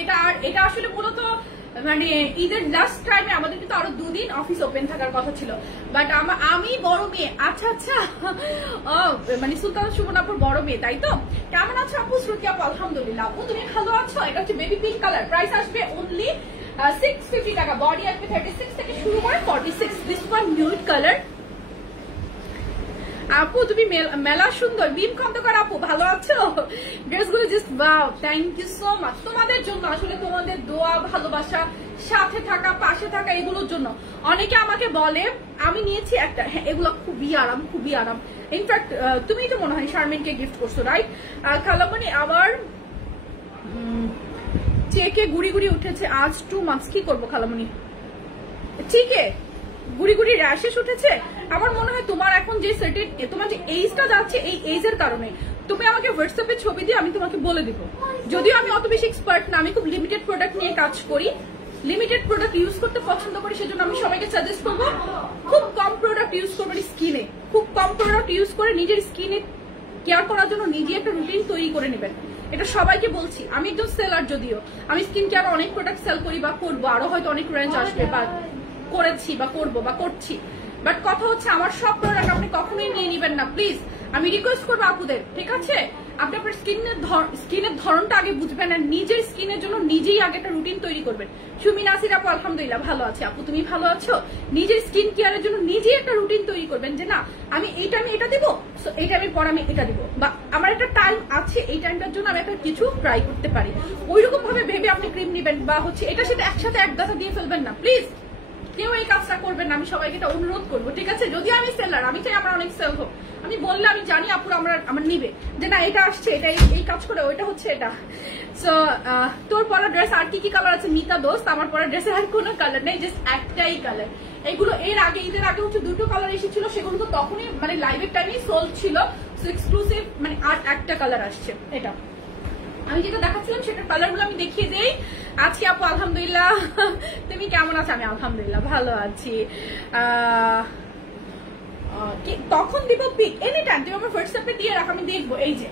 এটা আসলে মূলত মানে ঈদের লাস্ট টাইমে আমাদের কিন্তু আরো 2 দিন অফিস ওপেন থাকার কথা ছিল, বাট আমি বড় মেয়ে। আচ্ছা মানে সুলতান সুবর্ণাপুর বড় মেয়ে, তাই তো? কেমন আছো আপু? শ্রুতি আপু আলহামদুলিল্লাহ। আপু তুমি ভালো আছো? এটা হচ্ছে বেবি পিঙ্ক কালার, প্রাইস আসবে অনলি 650 টাকা, বডি আসবে 36 থেকে শুরু করে 46। This one nude colour. আপু তুমি মেলা সুন্দর। বিম খন্দকার আপু ভালো আছো? ড্রেসগুলো just wow, thank you so much. তোমাদের জন্য আসলে, তোমাদের দোয়া ভালোবাসা, সাথে থাকা, পাশে থাকা, এগুলোর জন্য। অনেকে আমাকে বলে আমি নিয়েছি একটা, হ্যাঁ এগুলো খুবই আরাম, খুবই আরাম। ইনফ্যাক্ট তুমি তো মনে হয় শারমিনকে গিফট করছো, রাইট? খালামণি আমার চেকে গুড়ি উঠেছে আজ 2 মান্থস, কি করবো খালামণি? ঠিক গুড়ি র্যাশেস উঠেছে। আমার মনে হয় তোমার এখন যে সেটের, তোমার যে এইজটা যাচ্ছে, এই এইজের কারণে। তুমি আমাকে হোয়াটসঅ্যাপে ছবি দিয়ে আমি তোমাকে বলে দিব। যদিও আমি অত বেশি এক্সপার্ট না, আমি খুব লিমিটেড প্রোডাক্ট নিয়ে কাজ করি, লিমিটেড প্রোডাক্ট ইউজ করতে পছন্দ করি, সেজন্য আমি সবাইকে সাজেস্ট করবো খুব কম প্রোডাক্ট ইউজ করবেন স্কিনে, খুব কম প্রোডাক্ট ইউজ করে নিজের স্কিনে কেয়ার করার জন্য নিজে একটা রুটিন তৈরি করে নেবেন। এটা সবাইকে বলছি, আমি একজন সেলার, যদিও আমি স্কিন কেয়ার অনেক প্রোডাক্ট সেল করি বা করবো, আরো হয়তো অনেক রেঞ্জ আসবে বা করেছি বা করবো বা করছি, বাট কথা হচ্ছে আমার সব প্রোডাক্ট আপনি কখনোই নিয়ে নিবেন না প্লিজ। আমি রিকোয়েস্ট করবো আপুদের, ঠিক আছে? আপনি আপনার স্কিনের ধরনটা আগে বুঝবেন আর নিজের স্কিনের জন্য নিজেই আগে একটা রুটিন তৈরি করবেন। সুমি নাসির আপু আলহামদুলিল্লাহ ভালো আছে। আপু তুমি ভালো আছো? নিজের স্কিন কেয়ারের জন্য নিজেই একটা রুটিন তৈরি করবেন, যে না আমি এই টাইমে এটা দিব, এই টাইমের পর আমি এটা দিব, বা আমার একটা টাইম আছে, এই টাইমটার জন্য আমি একটা কিছু ট্রাই করতে পারি। ওইরকম ভাবে ভেবে আপনি ক্রিম নিবেন বা হচ্ছে এটা সেটা একসাথে এক গাছা দিয়ে ফেলবেন না প্লিজ। কেউ এই কাজটা করবেন না, আমি সবাইকে এটা অনুরোধ করবো, ঠিক আছে? যদি আমি সেলার, আমি চাই আমার অনেক সেল হোক, আমি বললে আমি জানি আপুর আমার নিবে, যে না এটা আসছে, এটা এই কাজ করে, ওইটা হচ্ছে এটা। সো তোর পরা ড্রেস আর কি কালার আছে? মিতা দোস্ত, আমার পরা ড্রেসের আর কোনো কালার নেই, জাস্ট একটাই কালার। এগুলো এর আগে, ঈদের আগে হচ্ছে 2টো কালার এসেছিল, সেগুলো তো তখনই মানে লাইভের টাইমে সোল্ড ছিল, এক্সক্লুসিভ মানে আর একটা কালার আসছে। এটা আমি যেটা দেখাচ্ছিলাম সেটার কালার গুলো আমি দেখিয়ে দেই। আছি আপু আলহামদুলিল্লাহ, তুমি কেমন আছো? আমি আলহামদুলিল্লাহ ভালো আছি। তখন দিব পিক এনি টাইম, তুমি আমার হোয়াটসঅ্যাপে দিয়ে রাখো, আমি দেখবো। এই যে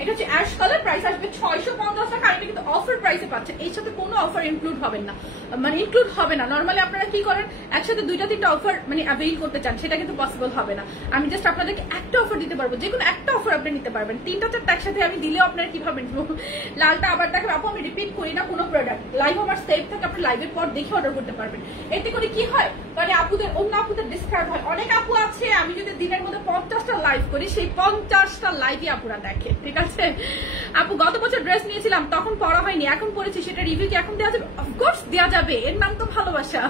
এটা হচ্ছে অ্যাশ কালার, প্রাইস আসবে 650 টাকা। এটা কিন্তু অফার প্রাইসে পাচ্ছেন, এর সাথে কোনো অফার ইনক্লুড হবে না, মানে ইনক্লুড হবে না। নর্মালি আপনারা কি করেন, একসাথে 2টা-3টা অফার মানে অ্যাভেইল করতে চান, সেটা কিন্তু পসিবল হবে না। আমি জাস্ট আপনাদেরকে একটা অফার দিতে পারবো, যে কোনো একটা অফার আপনি নিতে পারবেন। 3টা-4টা একসাথে আমি দিলেও আপনারা কিভাবে লালটা আবার দেখেন আপু, আমি রিপিট করি না কোনো প্রোডাক্ট, লাইভ আমার সেভ থাকে, আপনি লাইভের পর দেখে অর্ডার করতে পারবেন। এতে করে কি হয়, মানে আপুদের অন্য আপুদের ডিসকাউন্ট হয়। অনেক আপু আছে, আমি যদি দিনের মধ্যে 50টা লাইভ করি, সেই 50টা লাইভই আপুরা দেখে, ঠিক আছে? আপু গত বছর ড্রেস নিয়েছিলাম, তখন পরা হয়নি, এখন পরেছি, সেটা রিভিউ কি এখন দেওয়া যাবে? অফকোর্স দেওয়া যাবে, এর নাম তো ভালোবাসা,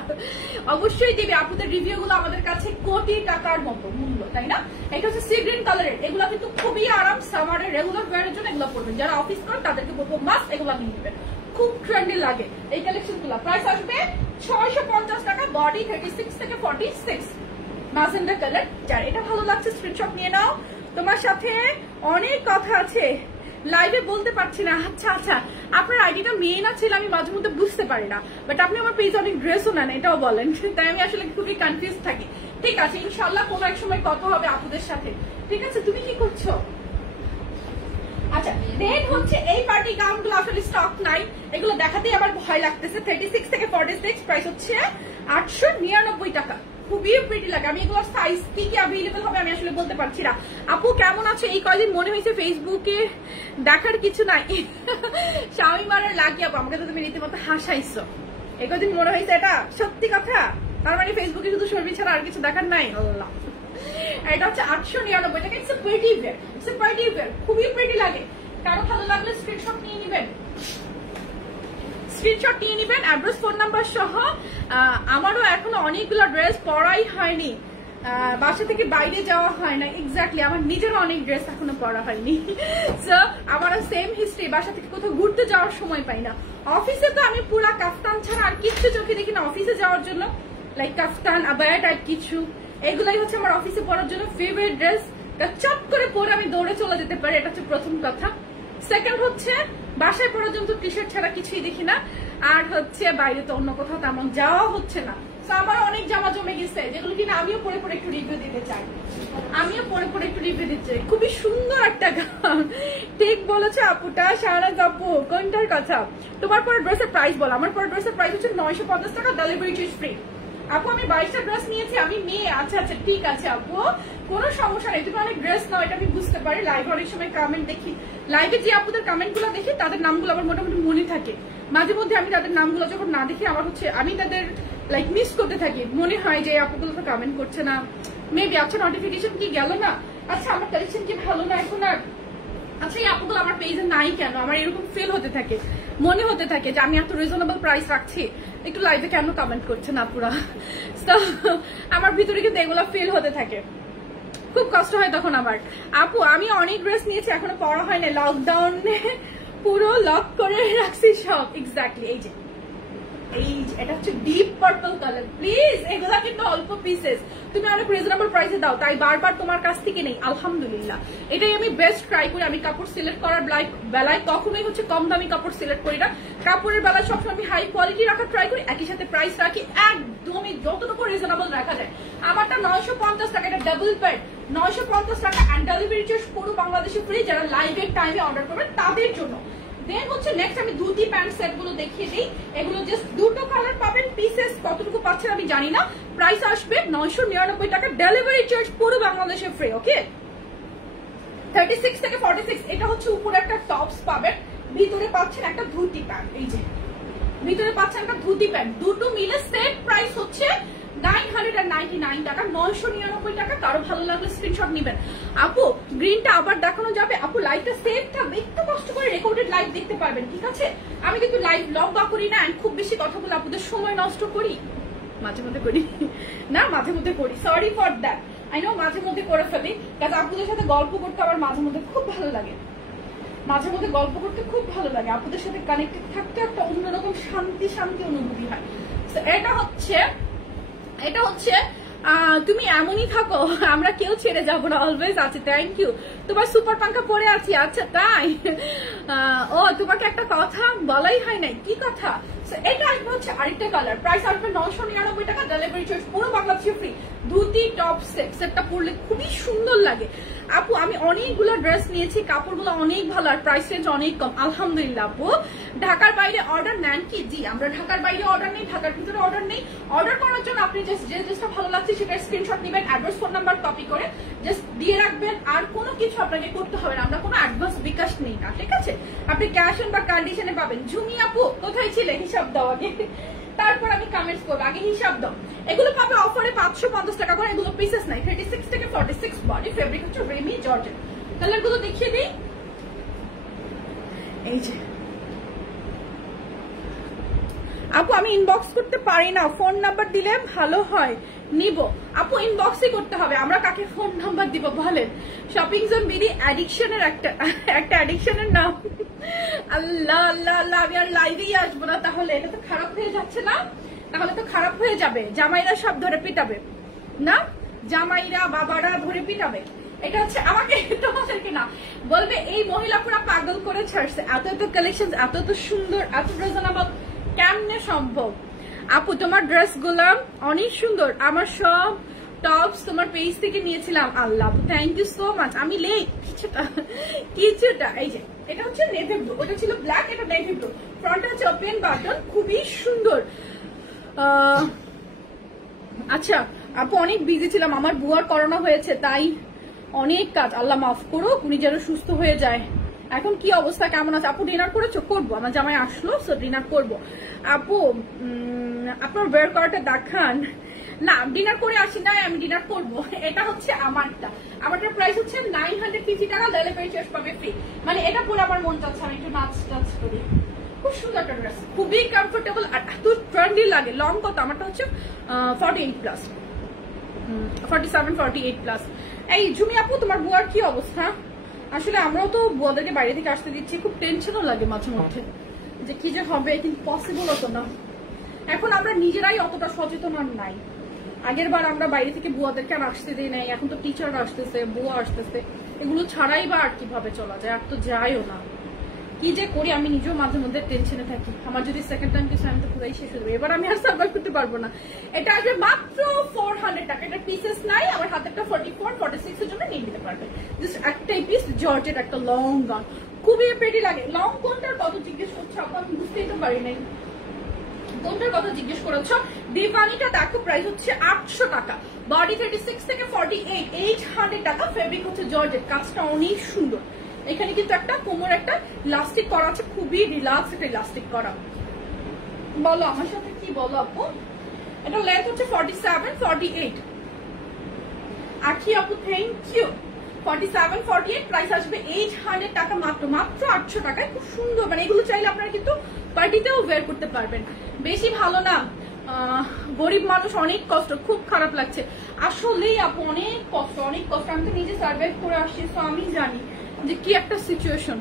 অবশ্যই দিবে। আপুদের রিভিউ গুলো আমাদের কাছে কোটি টাকার মতো মূল্য, তাই না? এটা হচ্ছে সি গ্রিন কালারের, এগুলো কিন্তু খুবই আরাম, সামারের রেগুলার ওয়্যারের জন্য এগুলো পড়বেন। যারা অফিস করেন তাদেরকে বলবো মাস্ট এগুলো নিয়ে নেবেন, খুব ট্রেন্ডি লাগে এই কালেকশন গুলো। প্রাইস আসবে 650 টাকা, বডি 36 থেকে 46, ম্যাজেন্ডা কালার। যার এটা ভালো লাগছে স্ক্রিনশট নিয়ে নাও। তোমার সাথে অনেক কথা আছে, লাইভে বলতে পারছি না। আচ্ছা আপনার আইডিটা মেয়ে না ছেলে আমি মাঝে মধ্যে বুঝতে পারি না, বাট আপনি আমার পেজে অনেক ড্রেসও নেন, এটাও বলেন, তাই আমি আসলে খুবই কনফিউজ থাকি। ঠিক আছে, ইনশাল্লাহ কোনো এক সময় কথা হবে আপুদের সাথে। ঠিক আছে, তুমি কি করছো? আচ্ছা, দেন হচ্ছে এই পার্টি গাউন গুলো আসলে স্টক নাই, এগুলো দেখাতেই আমার ভয় লাগতেছে। 36 থেকে 46, প্রাইস হচ্ছে 899 টাকা। খুবই প্রিটি লাগে। আমি এগুলোর সাইজ কি কি অ্যাভেলেবল হবে আমি আসলে বলতে পারছি না। আপু কেমন আছে? এই কয়দিন মনে হয়েছে ফেসবুকে দেখার কিছু নাই। স্বামী মারার লাগিয়ে আপু আমাকে তো তুমি রীতিমতো হাসাইছো। এই কয়দিন মনে হয়েছে এটা সত্যি কথা, তার মানে ফেসবুকে শুধু শর্মি ছাড়া আর কিছু দেখার নাই। আল্লাহ, এটা হচ্ছে 899 টাকা। It's a pretty wear, it's a pretty wear, খুবই প্রিটি লাগে। কারো ভালো লাগলে স্ক্রিনশট নিয়ে নেবেন, স্ক্রিনশট নিয়ে নেবেন অ্যাড্রেস ফোন নাম্বার সহ। আমারও এখনো অনেকগুলো ড্রেস পরাই হয়নি, বাসা থেকে বাইরে যাওয়া হয় না। এক্স্যাক্টলি, আমার নিজেরও অনেক ড্রেস এখনো পরা হয়নি। সো আমারও সেম হিস্ট্রি, বাসা থেকে কোথাও ঘুরতে যাওয়ার সময় পাই না। অফিসে তো আমি পুরা কাফতান ছাড়া আর কিচ্ছু চোখে দেখি না অফিসে যাওয়ার জন্য, লাইক কাফতান আবায়া টাইপ কিছু, এগুলাই হচ্ছে আমার অফিসে পরার জন্য ফেভারিট ড্রেস। চট করে পরে আমি দৌড়ে চলে যেতে পারি, এটা হচ্ছে প্রথম কথা। সেকেন্ড হচ্ছে বাসায় পরার জন্য টি শার্ট ছাড়া কিছুই দেখি না, আর হচ্ছে বাইরে তো অন্য কোথাও তেমন যাওয়া হচ্ছে না। তো আমার অনেক জামা জমে গেছে যেগুলো কিনা আমিও পরে পরে একটু রিভিউ দিতে চাই, আমিও পরে পরে একটু রিভিউ দিতে চাই। খুবই সুন্দর একটা গান, ঠিক বলেছে আপুটা। শাহনাজ আপু, কোনটার কথা? তোমার পরে ড্রেসের প্রাইস বলো। আমার পরে ড্রেসের প্রাইস হচ্ছে 950 টাকা, ডেলিভারি চার্জ ফ্রি। আপু আমি 22টা ড্রেস নিয়েছি, আমি মেয়ে। আচ্ছা আচ্ছা, ঠিক আছে আপু, কোনো সমস্যা নেই, তুমি অনেক ড্রেস নাও, এটা আমি বুঝতে পারি। লাইভে অনেক সময় কমেন্ট দেখি, লাইভে যে আপুদের কমেন্ট গুলো দেখি তাদের নামগুলো আমার মোটামুটি মনে থাকে। মাঝে মধ্যে আমি তাদের নামগুলো যখন না দেখি আমার হচ্ছে আমি তাদের লাইক মিস করতে থাকি, মনে হয় যে আপুগুলো তো কমেন্ট করছে না, মেবি। আচ্ছা, নোটিফিকেশন কি গেল না? আচ্ছা, আমার কালেকশন কি ভালো না এখন আর? আচ্ছা, এই আপুগুলো আমার পেজে নাই কেন? আমার এরকম ফিল হতে থাকে, মনে হতে থাকে যে আমি এত রিজনেবল প্রাইস রাখছি, একটু লাইভে কেন কমেন্ট করছে না পুরা। আমার ভিতরে কিন্তু এগুলো ফিল হতে থাকে, খুব কষ্ট হয় তখন আমার। আপু আমি অনেক ড্রেস নিয়েছি, এখনো পড়া হয় না, লকডাউনে পুরো লক করে রাখছি সব। এক্স্যাক্টলি, এই যে এটা হচ্ছে ডিপ পার্পল কালার। প্লিজ, এগুলা কিন্তু অল্প পিসেস, তুমি অনেক রিজনেবল প্রাইসে দাও, তাই বারবার তোমার কাছ থেকে নেই। আলহামদুলিল্লাহ, এটাই আমি বেস্ট ট্রাই করি। আমি কাপড় সিলেক্ট করার বেলায় কখনোই হচ্ছে কম দামি কাপড় সিলেক্ট করি না। কাপড়ের বেলায় সবসময় আমি হাই কোয়ালিটি রাখার ট্রাই করি, একই সাথে প্রাইস রাখি একদমই যতটুকু রিজনেবল রাখা যায়। আমারটা 950 টাকা, এটা ডাবল প্যাড, 950 টাকা, অ্যান্ড ডেলিভারি চার্জ পুরো বাংলাদেশে ফ্রি। যারা লাইভের টাইমে অর্ডার করবেন তাদের জন্য। দেন হচ্ছে নেক্সট আমি ধুতি প্যান্ট সেট গুলো দেখিয়ে দিই। এগুলো জাস্ট দুটো কালার পাবেন, পিসেস কতটুকু পাচ্ছেন আমি জানি না। প্রাইস আসবে 999 টাকা, ডেলিভারি চার্জ পুরো বাংলাদেশে ফ্রি। ওকে, 36 থেকে 46, এটা হচ্ছে উপরে একটা টপস পাবেন, ভিতরে পাচ্ছেন একটা ধুতি প্যান্ট। এই যে ভিতরে পাচ্ছেন একটা ধুতি প্যান্ট, দুটো মিলে সেট প্রাইস হচ্ছে 999 টাকা, 999 টাকা। কারো ভালো লাগলে স্ক্রিনশট নেবেন। আপু গ্রিনটা আবার দেখানো যাবে? আপু লাইভটা সেভটা একটু কষ্ট করে রেকর্ডেড লাইভ দেখতে পারবেন, ঠিক আছে? আমি কিন্তু লাইভ লম্বা করি না, খুব বেশি কথা বলে আপনাদের সময় নষ্ট করি, মাঝে মধ্যে করি না, মাঝে মধ্যে করি, sorry for that. I know মাঝে মধ্যে করে ফেলি, কারণ আপুদের সাথে গল্প করতে আমার মাঝে মধ্যে খুব ভালো লাগে, মাঝে মধ্যে গল্প করতে খুব ভালো লাগে, আপুদের সাথে কানেক্টেড থাকতে একটা অন্যরকম শান্তি শান্তি অনুভূতি হয়। এটা হচ্ছে তুমি এমনই থাকো, আমরা কেউ ছেড়ে যাবো না, অলওয়েজ আছে। Thank you. তোমার সুপার পাঙ্খা পরে আছি। আচ্ছা তাই? ও তোমাকে একটা কথা বলাই হয় নাই, কি কথা? এটা হচ্ছে আরেকটা কালার, প্রাইস আসবে 999 টাকা, ডেলিভারি চার্জ পুরো বাংলাদেশে ফ্রি। ধুতি টপ সেটটা পরলে খুবই সুন্দর লাগে। আপু আমি অনেকগুলো ড্রেস নিয়েছি, কাপড়গুলো অনেক ভালো আর প্রাইস রেঞ্জ অনেক কম, আলহামদুলিল্লাহ। আপু ঢাকার বাইরে অর্ডার নেন কি? জি, আমরা ঢাকার বাইরে অর্ডার নেই, ঢাকার ভিতরে অর্ডার নেই। অর্ডার করার জন্য আপনি জাস্ট যে ড্রেসটা ভালো লাগছে সেটার স্ক্রিনশট নেবেন, অ্যাড্রেস ফোন নাম্বার কপি করে জাস্ট দিয়ে রাখবেন, আর কোনো কিছু আপনাকে করতে হবে না, আমরা কোনো অ্যাডভান্স বিকাশ নেই না, ঠিক আছে? আপনি ক্যাশ অন বা কন্ডিশনে পাবেন। ঝুমি আপু কোথায় ছিলে? হিসাব দাও আগে, তারপর আমি কমেন্টস করবো, আগে হিসাব দাও। এগুলো পাবে অফারে 550 টাকা করে, এগুলো পিসেস নাই। 36 থেকে 46 বডি, ফেব্রিক হচ্ছে রেমি জর্জেট। কালার গুলো দেখিয়ে দিই। এই যে আপু আমি ইনবক্স করতে পারি না, ফোন নাম্বার দিলে ভালো হয়, নিব। আপু ইনবক্সই করতে হবে, আমরা কাকে ফোন নাম্বার দিব বলেন? শপিং জোন বিডি অ্যাডিকশনের একটা অ্যাডিকশনের নাম। আল্লাহ আল্লাহ আল্লাহ, আমি আর লাইভেই আসবো না তাহলে, এটা তো খারাপ হয়ে যাচ্ছে না? তাহলে তো খারাপ হয়ে যাবে, জামাইরা সব ধরে পিটাবে না, জামাইরা বাবারা ধরে পিটাবে। এটা হচ্ছে আমাকে তোমাদেরকে না বলবে এই মহিলা পুরো পাগল করে ছাড়ছে, এত এত কালেকশন, এত এত সুন্দর, এত রিজনেবল, কেমনে সম্ভব? আপু তোমার ড্রেস গুলা অনেক সুন্দর, আমার সব টপস তোমার পেজ থেকে নিয়েছিলাম। আল্লাহ, থ্যাংক ইউ সো মাচ। আমি লেট কিছুটা এই যে এটা হচ্ছে নেভি ব্লু, ওটা ছিল ব্ল্যাক, এটা নেভি ব্লু, ফ্রন্টে হচ্ছে ওপেন বাটন, খুবই সুন্দর। আচ্ছা আপু অনেক বিজি ছিলাম, আমার বুয়ার করোনা হয়েছে তাই অনেক কাজ, আল্লাহ মাফ করো, উনি যেন সুস্থ হয়ে যায়। এখন কি অবস্থা, কেমন আছে? আপু ডিনার করেছো? করবো, আমার জামাই আসলো সো ডিনার করবো। আপু আপনার বের করাটা দেখান। না ডিনার করে আসি না, আমি ডিনার করবো। এটা হচ্ছে আমারটার প্রাইস হচ্ছে 950 টাকা, ডেলিভারি চার্জ পাবে ফ্রি। মানে এটা পরে আমার মন চাচ্ছে আমি একটু নাচ করি। খুব সুন্দর একটা ড্রেস, খুবই কমফোর্টেবল আর এত ট্রেন্ডি লাগে। লং কত? আমারটা হচ্ছে 48+, 47, 48+। এই ঝুমি আপু তোমার বুয়ার কি অবস্থা? আসলে আমরাও তো বুয়াদেরকে বাইরে থেকে আসতে দিচ্ছি, খুব টেনশনও লাগে মাঝে মধ্যে যে কি যে হবে, কিন্তু পসিবল হতো না। এখন আমরা নিজেরাই অতটা সচেতন আর নাই। আগের বার আমরা বাইরে থেকে বুয়াদেরকে আর আসতে দিই নাই, এখন তো টিচাররা আসতেছে, বুয়া আসতেছে, এগুলো ছাড়াই বা আর কিভাবে চলা যায়? আর তো যাইও না, কি যে করি আমি নিজেও মাঝে মধ্যে টেনশনে থাকি। আমার যদি সেকেন্ড টাইম কিছু আমি তো পুরাই শেষ হয়ে যাবে, এবার আমি আর সার্ভাইভ করতে পারবো না। এটা আসবে মাত্র 400 টাকা, এটা পিসেস নাই, আমার হাতেরটা 44, 46 এর জন্য নিয়ে নিতে পারবে। জাস্ট একটাই পিস, জর্জেট একটা লং গাউন, খুবই পেটি লাগে। লং কোনটার কত জিজ্ঞেস করছো আপু? আমি বুঝতেই তো পারি নাই কোনটার কথা জিজ্ঞেস করেছো। দিওয়ানিটা দেখো প্রাইস হচ্ছে 800 টাকা, বডি 36 থেকে 48, 800 টাকা। ফেব্রিক হচ্ছে জর্জেট, কাজটা অনেক সুন্দর। এখানে কিন্তু একটা কোমর একটা ইলাস্টিক করা আছে, খুবই রিল্যাক্স একটা ইলাস্টিক করা। বলো আমার সাথে কি বলো আপু? এটা লেন্থ হচ্ছে 47, 48। আখি আপু থ্যাংক ইউ। 47, 48 প্রাইস আসবে 800 টাকা মাত্র, মাত্র 800 টাকায়। খুব সুন্দর, মানে এগুলো চাইলে আপনারা কিন্তু পার্টিতেও ওয়্যার করতে পারবেন। বেশি ভালো না, গরিব মানুষ অনেক কষ্ট, খুব খারাপ লাগছে আসলেই আপু, অনেক কষ্ট, অনেক কষ্ট। আমি তো নিজে সার্ভাইভ করে আসছি, তো আমি জানি যে কি একটা সিচুয়েশন।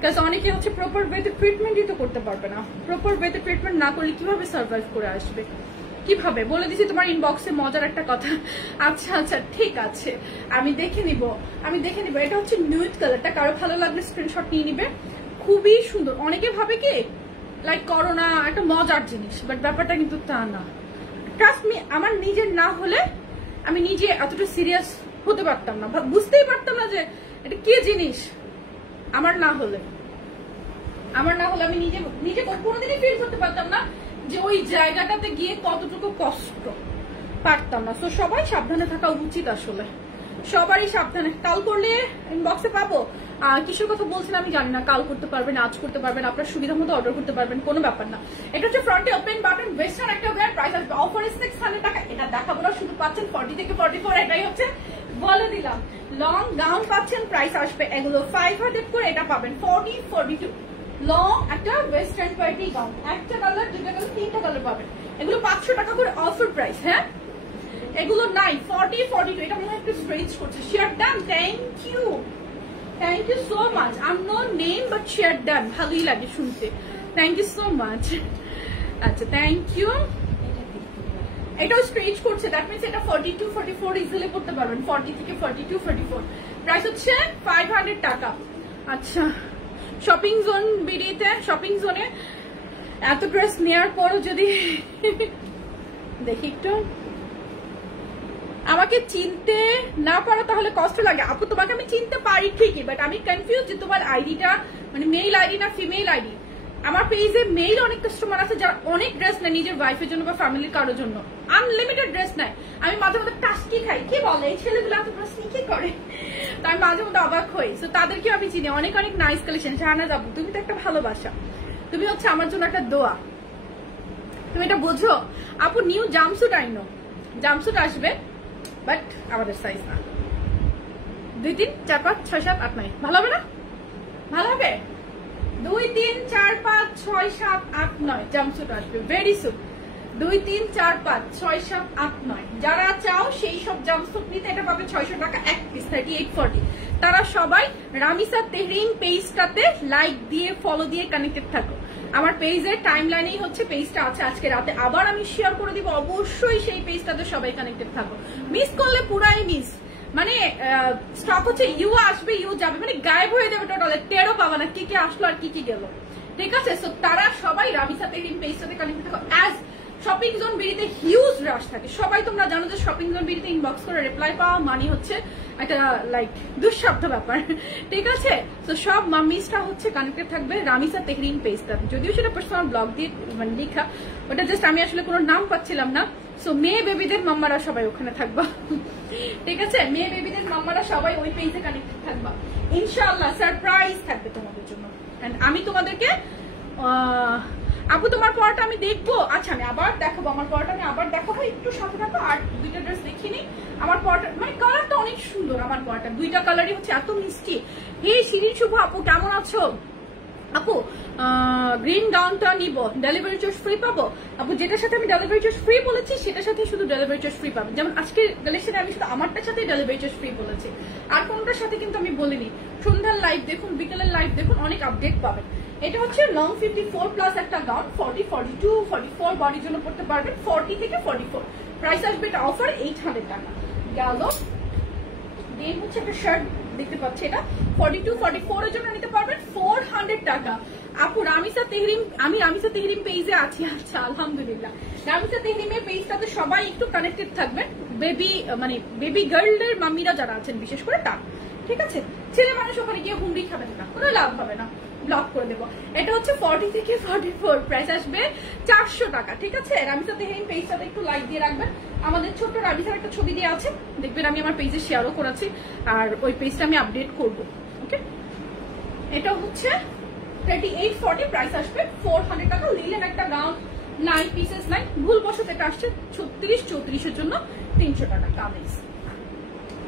কারণ অনেকে হচ্ছে প্রপার ওয়েতে ট্রিটমেন্টই তো করতে পারবে না, প্রপার ওয়েতে ট্রিটমেন্ট না করলে কিভাবে সার্ভাইভ করে আসবে? কিভাবে বলে দিচ্ছি তোমার ইনবক্সে মজার একটা কথা। আচ্ছা আচ্ছা ঠিক আছে, আমি দেখে নিব। এটা হচ্ছে নিউড কালারটা, কারো ভালো লাগলে স্ক্রিনশট নিয়ে নিবে। খুবই সুন্দর। অনেকে ভাবে কি লাইক করোনা একটা মজার জিনিস, বাট ব্যাপারটা কিন্তু তা না। ট্রাস্ট মি, আমার নিজের না হলে আমি নিজে এতটা সিরিয়াস হতে পারতাম না, বুঝতেই পারতাম না যে এটা কি জিনিস। আমার না হলে আমি নিজে কোনোদিনই ফিল করতে পারতাম না যে ওই জায়গাটাতে গিয়ে কতটুকু কষ্ট, পারতাম না। তো সবাই সাবধানে থাকা উচিত, আসলে সবারই সাবধানে। কাল করলে ইনবক্সে পাবো। কিসের কথা বলছেন আমি জানি না, কাল করতে পারবেন, আজ করতে পারবেন, আপনার সুবিধা মতো অর্ডার করতে পারবেন, কোনো ব্যাপার না। এটা হচ্ছে ফ্রন্টে ওপেন বাটন, ওয়েস্টার্ন একটা ওয়্যার, প্রাইস আসবে অফারে 600 টাকা। এটা দেখাবো না, শুধু পাচ্ছেন 40 থেকে 44, এটাই হচ্ছে বলে দিলাম। লং গাউন পাচ্ছেন, প্রাইস আসবে এগুলো 500 করে, এটা পাবেন 40, 42। লং একটা ওয়েস্টার্ন পার্টি গাউন, একটা কালার, দুটা কালার, তিনটা কালার পাবেন। এগুলো 500 টাকা করে অফার প্রাইস। হ্যাঁ এগুলো নাই 40, 42। এটা মনে হয় একটু স্ট্রেচ করছে। Share done, thank you so much. Unknown name but share done, ভালোই লাগে শুনতে, থ্যাংক ইউ সো মাচ। আচ্ছা থ্যাংক ইউ। এটাও স্ট্রেচ করছে, দ্যাট মিনস এটা 42, 44 ইজিলি করতে পারবেন, 40 থেকে 42, 44। প্রাইস হচ্ছে 500 টাকা। আচ্ছা শপিং জোন বিডিতে, শপিং জোনে এত ড্রেস নেওয়ার পরও যদি দেখি একটু আমাকে চিনতে না পারো তাহলে কষ্ট লাগে। আপু তোমাকে আমি চিনতে পারি ঠিকই, বাট আমি কনফিউজ যে তোমার আইডিটা মানে মেল আইডি না ফিমেল আইডি। আমার পেজে মেল অনেক কাস্টমার আছে যারা অনেক ড্রেস নেয় নিজের ওয়াইফের জন্য বা ফ্যামিলির কারোর জন্য, আনলিমিটেড ড্রেস নেয়। আমি মাঝে মধ্যে টাস্কি খাই, কি বলে এই ছেলেগুলো এত ড্রেস কি করে, তাই মাঝে মধ্যে অবাক হই। তো তাদেরকেও আমি চিনি, অনেক অনেক নাইস কালেকশন। শাহনাজ আপু তুমি তো একটা ভালোবাসা, তুমি হচ্ছে আমার জন্য একটা দোয়া, তুমি এটা বোঝো। আপু নিউ জাম্পস্যুট আইনো, জাম্পস্যুট আসবে বাট আমাদের সাইজ না। 2, 3, 4, 5, 6, 7, 8, 9 ভালো হবে না? ভালো হবে। 2, 3, 4, 5, 6, 7, 8, 9 জাম্পস্যুট আসবে ভেরি সুন। 2, 3, 4, 5, 6, 7, 8, 9 যারা চাও সেই সব জাম্পস্যুট নিতে এটা পাবে 600 টাকা এক পিস, 38, 40। তারা সবাই রামিসা তেহরিন পেজটাতে লাইক দিয়ে ফলো দিয়ে কানেক্টেড থাকো। আমার পেজের টাইম লাইনেই হচ্ছে পেজটা আছে, আজকে রাতে আবার আমি শেয়ার করে দিব, অবশ্যই সেই পেজটাতে সবাই কানেক্টেড থাকো। মিস করলে পুরাই মিস। মানে স্টক হচ্ছে ইউ আসবে ইউ যাবে, মানে গায়েব হয়ে যাবে টোটাল, টেরও পাবা না কি কি আসলো আর কি কি গেল। ঠিক আছে, সো তারা সবাই রামিসা তেহরিন পেজের সাথে কানেক্টেড থাকো। অ্যাজ শপিং জোন বিডিতে হিউজ রাশ থাকে, সবাই তোমরা জানো যে শপিং জোন বিডিতে ইনবক্স করে রিপ্লাই পাওয়া মানে হচ্ছে একটা লাইক দুঃসাধ্য ব্যাপার। ঠিক আছে, তো সব মাম্মিসটা হচ্ছে কানেক্টেড থাকবে রামিসা তেহরিন পেজটা, যদিও সেটা পার্সোনাল ব্লগ দিয়ে মানে লেখা, ওটা জাস্ট আমি আসলে কোনো নাম পাচ্ছিলাম না। সো মেয়ে বেবিদের মাম্মারা সবাই ওখানে থাকবা। ঠিক আছে, মেয়ে বেবিদের মাম্মারা সবাই ওই পেজে কানেক্টেড থাকবা, ইনশাআল্লাহ সারপ্রাইজ থাকবে তোমাদের জন্য। এন্ড আমি তোমাদেরকে আপু তোমার পরটা আমি দেখবো, আচ্ছা আমি আবার দেখাবো, আমার পরটা আমি আবার দেখাবো, একটু সাথে থাকো। আর দুইটা ড্রেস দেখিনি, আমার পরটা মানে কালারটা অনেক সুন্দর, আমার পরটা দুইটা কালারই হচ্ছে এত মিষ্টি। হে শিরিন শুভ আপু কেমন আছো? আপু গ্রিন গাউনটা নিব, ডেলিভারি চার্জ ফ্রি পাবো? আপু যেটার সাথে আমি ডেলিভারি চার্জ ফ্রি বলেছি সেটার সাথে শুধু ডেলিভারি চার্জ ফ্রি পাবেন, যেমন আজকের কালেকশনে আমি শুধু আমারটার সাথে ডেলিভারি চার্জ ফ্রি বলেছি, আর কোনটার সাথে কিন্তু আমি বলিনি। সন্ধ্যার লাইভ দেখুন, বিকেলের লাইভ দেখুন, অনেক আপডেট পাবেন। এটা হচ্ছে লং 54 প্লাস একটা গাউন, 40, 42, 44 বডির জন্য পড়তে পারবেন, 40 থেকে 44। প্রাইস আসবে এটা অফার 800 টাকা গেল। দেন হচ্ছে একটা শার্ট দেখতে পাচ্ছি, এটা 42, 44 এর জন্য নিতে পারবেন 400 টাকা। আপু রামিসা তেহরিন, আমি রামিসা তেহরিন পেজে আছি। আচ্ছা আলহামদুলিল্লাহ, রামিসা তেহরিনের পেজটাতে সবাই একটু কানেক্টেড থাকবেন, বেবি মানে বেবি গার্লের মাম্মিরা যারা আছেন বিশেষ করে তা। ঠিক আছে, ছেলে মানুষ ওখানে গিয়ে হুমড়ি খাবেন না, কোনো লাভ হবে না, ব্লক করে দেবো। এটা হচ্ছে 40 থেকে 44, প্রাইস আসবে 400 টাকা। ঠিক আছে, রামিসা তেহরিন পেজটাতে একটু লাইক দিয়ে রাখবেন। আমাদের ছোট্ট রামিসার একটা ছবি দিয়ে আছে, দেখবেন আমি আমার পেজে শেয়ারও করেছি, আর ওই পেজটা আমি আপডেট করব। ওকে, এটা হচ্ছে 38, 40, প্রাইস আসবে 400 টাকা। লিলেন একটা গাউন, 9 পিসেস নাই, ভুলবশত এটা আসছে 36, 34 এর জন্য 300 টাকা কামিজ।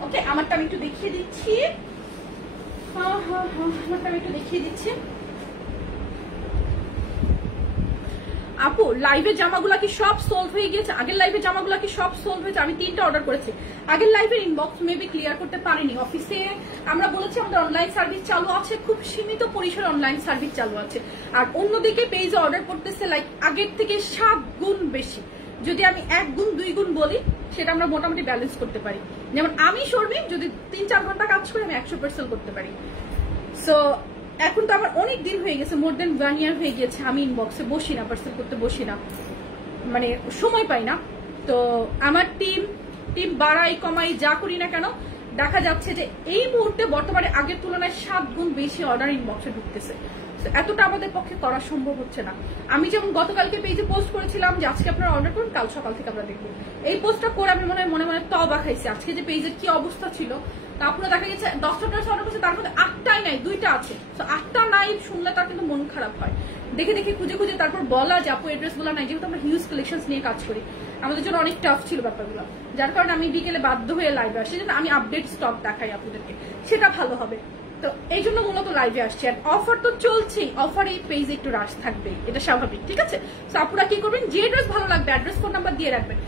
ওকে, আমারটা আমি একটু দেখিয়ে দিচ্ছি। আমারটা আমি একটু দেখিয়ে দিচ্ছি। আপু লাইভের জামাগুলা কি সব সোল্ড হয়ে গিয়েছে? আগের লাইভের জামাগুলা কি সব সোল্ড হয়েছে? আমি 3টা অর্ডার করেছি। আগের লাইভের ইনবক্স মেবি ক্লিয়ার করতে পারিনি, অফিসে আমরা বলেছি আমাদের অনলাইন সার্ভিস চালু আছে, খুব সীমিত পরিসরে অনলাইন সার্ভিস চালু আছে, আর অন্যদিকে পেজে অর্ডার করতেছে লাইক আগের থেকে 7 গুণ বেশি। যদি আমি 1 গুণ 2 গুণ বলি সেটা আমরা মোটামুটি ব্যালেন্স করতে পারি। যেমন আমি শর্মি যদি 3-4 ঘন্টা কাজ করি আমি 100% করতে পারি। সো এখন তো আমার অনেক দিন হয়ে গেছে, মোর দেন 1 ইয়ার হয়ে গেছে আমি ইনবক্সে বসি না, পার্সেল করতে বসি না, মানে সময় পাই না। তো আমার টিম বাড়াই কমাই যা করি না কেন, দেখা যাচ্ছে যে এই মুহূর্তে বর্তমানে আগের তুলনায় 7 গুণ বেশি অর্ডার ইনবক্সে ঢুকতেছে। এতটা আমাদের পক্ষে করা সম্ভব হচ্ছে না। আমি যেমন গতকালকে পেজে পোস্ট করেছিলাম যে আজকে আপনারা অর্ডার করুন, কাল সকাল থেকে আমরা দেখবো, এই পোস্টটা করে আমি মনে মনে তবা খাইছি আজকে যে পেজের কি অবস্থা ছিল। তারপরে দেখা গেছে 10টা ড্রেস অর্ডার করছে, তার মধ্যে 8টাই নাই, 2টা আছে। তো 8টা নাই শুনলে তার কিন্তু মন খারাপ হয়। দেখে দেখে খুঁজে খুঁজে তারপর বলা যে আপু এই ড্রেসগুলো নাই, যেহেতু আমরা হিউজ কালেকশন নিয়ে কাজ করি, আমাদের জন্য অনেক টাফ ছিল ব্যাপারগুলো, যার কারণে আমি বিকেলে বাধ্য হয়ে লাইভে আসি, যেন আমি আপডেট স্টক দেখাই আপনাদেরকে, সেটা ভালো হবে। তো এই জন্য মূলত লাইভে আসছে। আর অফার তো চলছেই, অফার এই পেজে একটু রাশ থাকবে, এটা স্বাভাবিক। ঠিক আছে, তো আপুরা কি করবেন, যে ড্রেস ভালো লাগবে অ্যাড্রেস ফোন নাম্বার দিয়ে রাখবেন,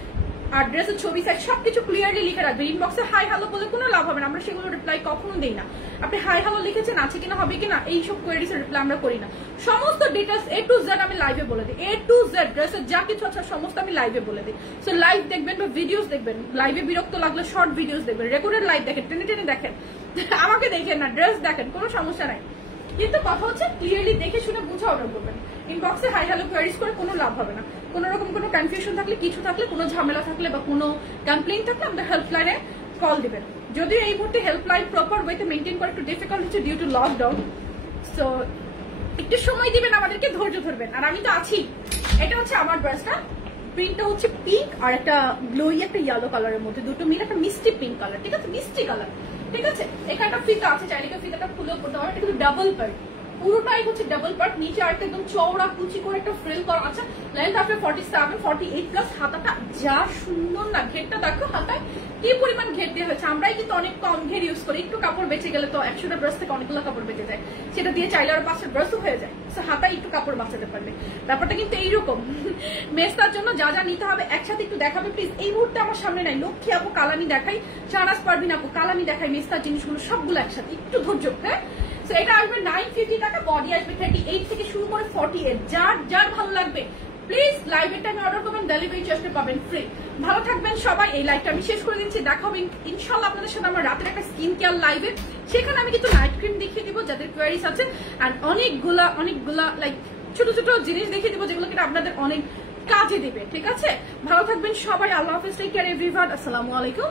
আর ড্রেসের ছবি সাইজ সবকিছু ক্লিয়ারলি লিখে রাখবেন। ইনবক্সে হাই হ্যালো বলে কোনো লাভ হবে না, আমরা সেগুলো রিপ্লাই কখনো দেই না। আপনি হাই হ্যালো লিখেছেন, আছে কিনা হবে কিনা এইসব কোয়েরিজ এর রিপ্লাই আমরা করি না। সমস্ত ডিটেলস A to Z আমি লাইভে বলে দিই, A to Z ড্রেসের যা কিছু আছে সমস্ত আমি লাইভে বলে দিই। সো লাইভ দেখবেন বা ভিডিওস দেখবেন, লাইভে বিরক্ত লাগলে শর্ট ভিডিওস দেখবেন, রেকর্ডেড লাইভ দেখেন, টেনে টেনে দেখেন, আমাকে দেখেন না, ড্রেস দেখেন, কোনো সমস্যা নাই। কিন্তু কথা হচ্ছে ক্লিয়ারলি দেখে শুনে বুঝে অর্ডার করবেন। ইনবক্সে হাই হ্যালো কোয়েরিজ করে কোনো লাভ হবে না। কোনো রকম কোনো কনফিউশন থাকলে, কিছু থাকলে, কোনো ঝামেলা থাকলে বা কোনো কমপ্লেইন থাকলে আমাদের হেল্পলাইনে কল দিবেন। যদিও এই মুহূর্তে হেল্পলাইন প্রপার ওয়েতে মেনটেন করা একটু ডিফিকাল্ট হচ্ছে ডিউ টু লকডাউন, সো একটু সময় দিবেন আমাদেরকে, ধৈর্য ধরবেন। আর আমি তো আছি। এটা হচ্ছে আমার ড্রেসটা, প্রিন্টটা হচ্ছে পিঙ্ক আর একটা গ্লোই একটা ইয়েলো কালারের মধ্যে, দুটো মিলে একটা মিষ্টি পিঙ্ক কালার। ঠিক আছে, মিষ্টি কালার। ঠিক আছে, এখানে একটা ফিতা আছে, চাইলে ফিতাটা খুলেও করতে পারবেন। এটা কিন্তু ডাবল পার্ট, পুরোটাই হচ্ছে ডাবল পার্ট, নিচে আরেকটা একদম চওড়া কুচি করে একটা ফ্রিল করা আছে। লেন্থ আপনার 47, 48 প্লাস। হাতাটা যা সুন্দর না, ঘেরটা দেখো হাতায় কি পরিমাণ ঘের দিয়ে হয়েছে। আমরাই কিন্তু অনেক কম ঘের ইউজ করি, একটু কাপড় বেঁচে গেলে তো 100টা ব্রাশ থেকে অনেকগুলো কাপড় বেঁচে যায়, সেটা দিয়ে চাইলে আর 5টা ব্রাশও হয়ে যায়। সো হাতায় একটু কাপড় বাঁচাতে পারবে। ব্যাপারটা কিন্তু এইরকম। মেস্তার জন্য যা যা নিতে হবে একসাথে একটু দেখাবে প্লিজ। এই মুহূর্তে আমার সামনে নাই, লক্ষ্মী আপু কালামি দেখাই, শাহনাজ পারভিন আপু কালামি দেখাই, মেস্তার জিনিসগুলো সবগুলো একসাথে, একটু ধৈর্য। হ্যাঁ, এটা আসবে 950 টাকা, বডি আসবে 38 থেকে শুরু করে 48। যার ভালো লাগবে প্লিজ লাইভের টাইমে অর্ডার করবেন, ডেলিভারি চার্জটা পাবেন ফ্রি। ভালো থাকবেন সবাই। এই লাইভটা আমি শেষ করে দিচ্ছি, দেখা হবে ইনশাল্লাহ আপনাদের সাথে আমার রাতের একটা স্কিন কেয়ার লাইভে। সেখানে আমি কিন্তু নাইট ক্রিম দেখিয়ে দিব যাদের কোয়ারিজ আছে, আর অনেকগুলা লাইক ছোট ছোট জিনিস দেখিয়ে দিব যেগুলো কিনা আপনাদের অনেক কাজে দিবে। ঠিক আছে, ভালো থাকবেন সবাই। আল্লাহ হাফেজ, টেক কেয়ার এভরিওয়ান, আসসালামু আলাইকুম।